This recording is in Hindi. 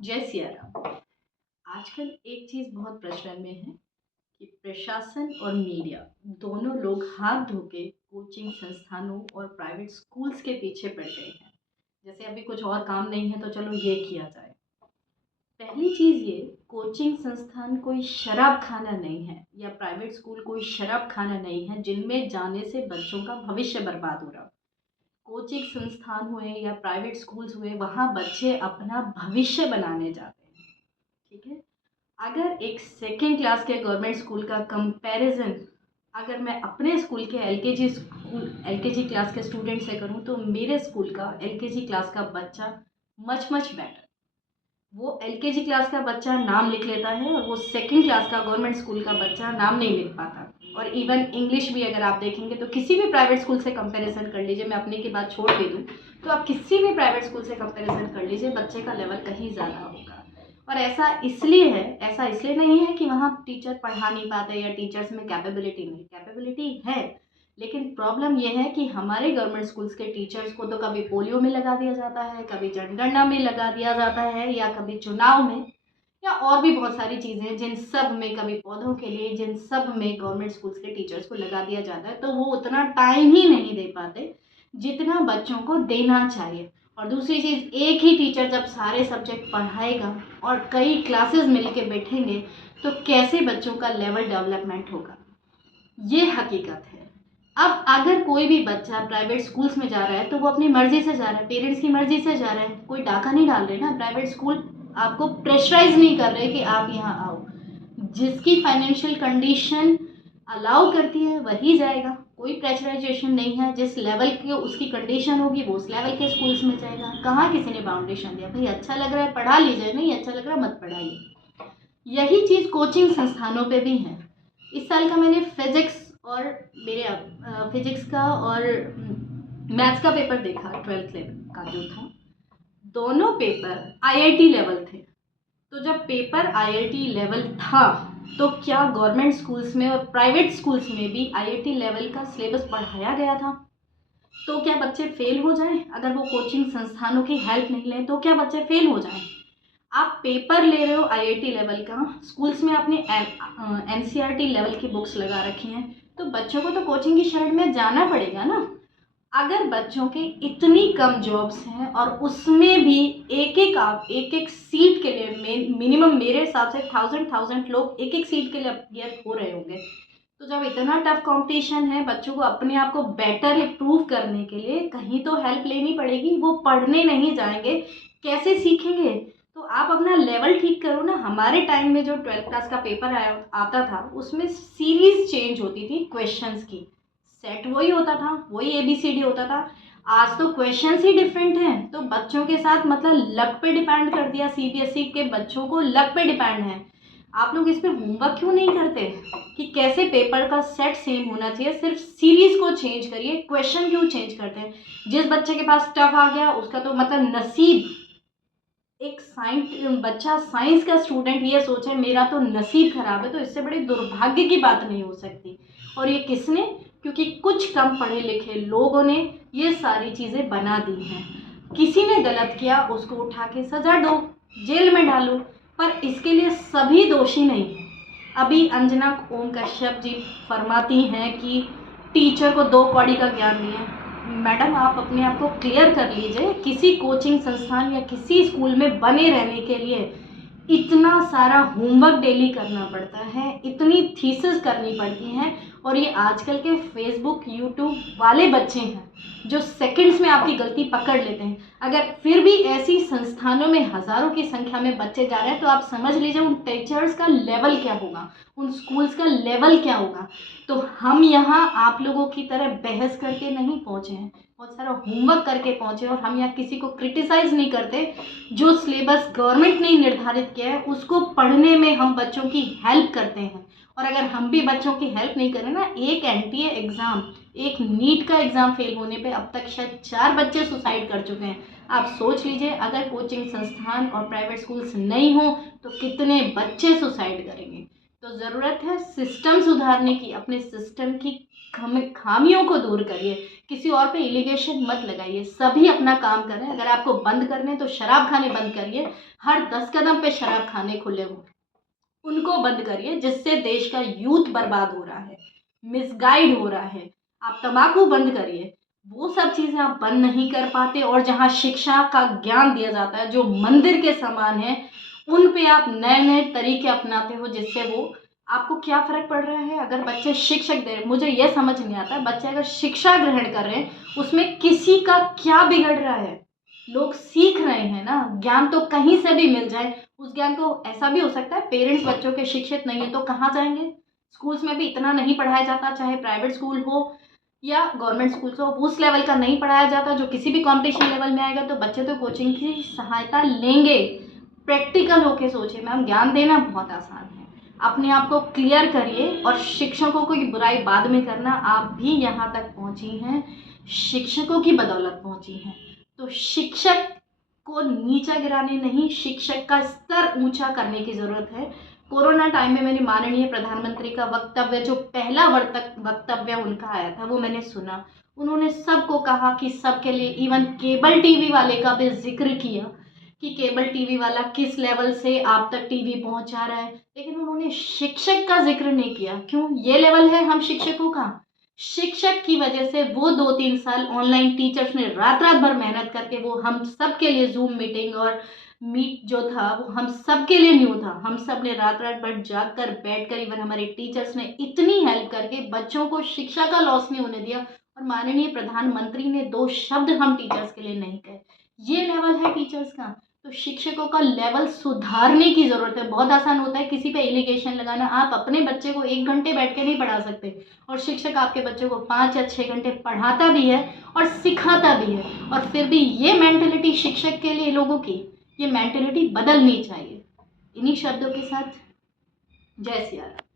जय सिया राम। आजकल एक चीज़ बहुत प्रचलन में है कि प्रशासन और मीडिया दोनों लोग हाथ धो के कोचिंग संस्थानों और प्राइवेट स्कूल्स के पीछे पड़ गए हैं। जैसे अभी कुछ और काम नहीं है तो चलो ये किया जाए। पहली चीज़ ये, कोचिंग संस्थान कोई शराब खाना नहीं है या प्राइवेट स्कूल कोई शराब खाना नहीं है जिनमें जाने से बच्चों का भविष्य बर्बाद हो रहा हो। कोचिंग संस्थान हुए या प्राइवेट स्कूल्स हुए, वहाँ बच्चे अपना भविष्य बनाने जाते हैं। ठीक है। अगर एक सेकेंड क्लास के गवर्नमेंट स्कूल का कंपैरिजन अगर मैं अपने स्कूल के एलकेजी क्लास के स्टूडेंट से करूं, तो मेरे स्कूल का एलकेजी क्लास का बच्चा मच मच बेटर। वो एलकेजी क्लास का बच्चा नाम लिख लेता है और वो सेकेंड क्लास का गवर्नमेंट स्कूल का बच्चा नाम नहीं लिख पाता। और इवन इंग्लिश भी अगर आप देखेंगे तो किसी भी प्राइवेट स्कूल से कंपैरिजन कर लीजिए, मैं अपने की बात छोड़ भी दूँ तो आप किसी भी प्राइवेट स्कूल से कंपैरिजन कर लीजिए, बच्चे का लेवल कहीं ज़्यादा होगा। और ऐसा इसलिए नहीं है कि वहाँ टीचर पढ़ा नहीं पाते या टीचर्स में कैपेबिलिटी है। लेकिन प्रॉब्लम यह है कि हमारे गवर्नमेंट स्कूल्स के टीचर्स को तो कभी पोलियो में लगा दिया जाता है, कभी जनगणना में लगा दिया जाता है, या कभी चुनाव में, या और भी बहुत सारी चीज़ें हैं जिन सब में, कभी पौधों के लिए, जिन सब में गवर्नमेंट स्कूल्स के टीचर्स को लगा दिया जाता है। तो वो उतना टाइम ही नहीं दे पाते जितना बच्चों को देना चाहिए। और दूसरी चीज़, एक ही टीचर जब सारे सब्जेक्ट पढ़ाएगा और कई क्लासेस मिलके बैठेंगे तो कैसे बच्चों का लेवल डेवलपमेंट होगा, ये हकीकत है। अब अगर कोई भी बच्चा प्राइवेट स्कूल्स में जा रहा है तो वो अपनी मर्जी से जा रहा है, पेरेंट्स की मर्जी से जा रहा है, कोई डाका नहीं डाल रहे ना। प्राइवेट स्कूल आपको प्रेशराइज नहीं कर रहे कि आप यहाँ आओ। जिसकी फाइनेंशियल कंडीशन अलाउ करती है वही जाएगा, कोई प्रेशराइजेशन नहीं है। जिस लेवल की उसकी कंडीशन होगी वो उस लेवल के स्कूल्स में जाएगा। कहाँ किसी ने बाउंडेशन दिया, भाई अच्छा लग रहा है पढ़ा लीजिए, नहीं अच्छा लग रहा है मत पढ़ाइए। यही चीज़ कोचिंग संस्थानों पे भी है। इस साल का मैंने फिजिक्स का और मैथ्स का पेपर देखा, 12th लेवल का जो था। दोनों पेपर आईआईटी लेवल थे। तो जब पेपर आईआईटी लेवल था तो क्या गवर्नमेंट स्कूल्स में और प्राइवेट स्कूल्स में भी आईआईटी लेवल का सिलेबस पढ़ाया गया था? तो क्या बच्चे फेल हो जाएं? अगर वो कोचिंग संस्थानों की हेल्प नहीं लें तो क्या बच्चे फेल हो जाएं? आप पेपर ले रहे हो आईआईटी लेवल का, स्कूल्स में आपने एनसीईआरटी लेवल की बुक्स लगा रखी हैं, तो बच्चों को तो कोचिंग की शरण में जाना पड़ेगा ना। अगर बच्चों के इतनी कम जॉब्स हैं और उसमें भी एक एक सीट के लिए मिनिमम मेरे हिसाब से थाउजेंड लोग एक एक सीट के लिए अपियर हो रहे होंगे, तो जब इतना टफ कंपटीशन है, बच्चों को अपने आप को बेटर इम्प्रूव करने के लिए कहीं तो हेल्प लेनी पड़ेगी। वो पढ़ने नहीं जाएंगे, कैसे सीखेंगे? तो आप अपना लेवल ठीक करो ना। हमारे टाइम में जो 12th क्लास का पेपर आता था उसमें सीरीज चेंज होती थी क्वेश्चंस की, सेट वही होता था, वही एबीसीडी होता था। आज तो क्वेश्चंस ही डिफरेंट हैं। तो बच्चों के साथ मतलब लक पे डिपेंड कर दिया, सीबीएसई के बच्चों को लक पे डिपेंड है। आप लोग इस पे होमवर्क क्यों नहीं करते कि कैसे पेपर का सेट सेम होना चाहिए? सिर्फ सीरीज को चेंज करिए, क्वेश्चन क्यों चेंज करते हैं? जिस बच्चे के पास टफ आ गया उसका तो मतलब नसीब। एक बच्चा साइंस का स्टूडेंट ये सोचे मेरा तो नसीब खराब है, तो इससे बड़ी दुर्भाग्य की बात नहीं हो सकती। और ये किसने? क्योंकि कुछ कम पढ़े लिखे लोगों ने ये सारी चीज़ें बना दी हैं। किसी ने गलत किया उसको उठा के सजा दो, जेल में डालो, पर इसके लिए सभी दोषी नहीं हैं। अभी अंजना ओम कश्यप जी फरमाती हैं कि टीचर को दो कौड़ी का ज्ञान नहीं है। मैडम आप अपने आप को क्लियर कर लीजिए। किसी कोचिंग संस्थान या किसी स्कूल में बने रहने के लिए इतना सारा होमवर्क डेली करना पड़ता है, इतनी थीसिस करनी पड़ती हैं। और ये आजकल के फेसबुक यूट्यूब वाले बच्चे हैं जो सेकंड्स में आपकी गलती पकड़ लेते हैं। अगर फिर भी ऐसी संस्थानों में हज़ारों की संख्या में बच्चे जा रहे हैं तो आप समझ लीजिए उन टीचर्स का लेवल क्या होगा, उन स्कूल्स का लेवल क्या होगा। तो हम यहाँ आप लोगों की तरह बहस करके नहीं पहुँचे हैं, बहुत सारा होमवर्क करके पहुँचे। और हम यहाँ किसी को क्रिटिसाइज़ नहीं करते। जो सिलेबस गवर्नमेंट ने निर्धारित किया है उसको पढ़ने में हम बच्चों की हेल्प करते हैं। और अगर हम भी बच्चों की हेल्प नहीं करें ना, एक एनटीए एग्ज़ाम, एक नीट का एग्ज़ाम फेल होने पे अब तक शायद 4 बच्चे सुसाइड कर चुके हैं। आप सोच लीजिए अगर कोचिंग संस्थान और प्राइवेट स्कूल्स नहीं हो तो कितने बच्चे सुसाइड करेंगे। तो ज़रूरत है सिस्टम सुधारने की, अपने सिस्टम की खामियों को दूर करिए, किसी और पे एलिगेशन मत लगाइए, सभी अपना काम करें। अगर आपको बंद करने तो शराब खाने बंद करिए, हर 10 कदम पे शराब खाने खुले हों, उनको बंद करिए, जिससे देश का यूथ बर्बाद हो रहा है, मिसगाइड हो रहा है। आप तंबाकू बंद करिए, वो सब चीज़ें आप बंद नहीं कर पाते, और जहाँ शिक्षा का ज्ञान दिया जाता है जो मंदिर के समान है, उन पे आप नए नए तरीके अपनाते हो, जिससे वो आपको क्या फ़र्क पड़ रहा है। अगर बच्चे शिक्षक दे रहे, मुझे ये समझ नहीं आता है, बच्चे अगर शिक्षा ग्रहण कर रहे हैं उसमें किसी का क्या बिगड़ रहा है। लोग सीख रहे हैं ना, ज्ञान तो कहीं से भी मिल जाए। उस ज्ञान को ऐसा भी हो सकता है पेरेंट्स बच्चों के शिक्षित नहीं है तो कहाँ जाएंगे। स्कूल्स में भी इतना नहीं पढ़ाया जाता, चाहे प्राइवेट स्कूल हो या गवर्नमेंट स्कूल्स हो, उस लेवल का नहीं पढ़ाया जाता जो किसी भी कंपटीशन लेवल में आएगा। तो बच्चे तो कोचिंग की सहायता लेंगे। प्रैक्टिकल होके सोचिए मैम, ज्ञान देना बहुत आसान है। अपने आप को क्लियर करिए, और शिक्षकों को की बुराई बाद में करना। आप भी यहाँ तक पहुँची हैं, शिक्षकों की बदौलत पहुँची हैं। तो शिक्षक को नीचा गिराने नहीं, शिक्षक का स्तर ऊंचा करने की ज़रूरत है। कोरोना टाइम में मैंने माननीय प्रधानमंत्री का वक्तव्य, जो पहला वक्तव्य उनका आया था, वो मैंने सुना। उन्होंने सबको कहा कि सबके लिए, इवन केबल टीवी वाले का भी जिक्र किया कि केबल टीवी वाला किस लेवल से आप तक टीवी पहुंचा रहा है, लेकिन उन्होंने शिक्षक का जिक्र नहीं किया। क्यों? ये लेवल है हम शिक्षकों का। शिक्षक की वजह से वो 2-3 साल ऑनलाइन टीचर्स ने रात रात भर मेहनत करके वो हम सब के लिए जूम मीटिंग और मीट जो था वो हम सब के लिए न्यू था। हम सब ने रात रात भर जाग कर बैठ कर, इवन हमारे टीचर्स ने इतनी हेल्प करके बच्चों को शिक्षा का लॉस नहीं होने दिया, और माननीय प्रधानमंत्री ने 2 शब्द हम टीचर्स के लिए नहीं कहे। ये लेवल है टीचर्स का। तो शिक्षकों का लेवल सुधारने की ज़रूरत है। बहुत आसान होता है किसी पे एलिगेशन लगाना। आप अपने बच्चे को 1 घंटे बैठ के नहीं पढ़ा सकते, और शिक्षक आपके बच्चों को 5 या 6 घंटे पढ़ाता भी है और सिखाता भी है, और फिर भी ये मेंटलिटी शिक्षक के लिए, लोगों की ये मेंटलिटी बदलनी चाहिए। इन्हीं शब्दों के साथ जय सिया राम।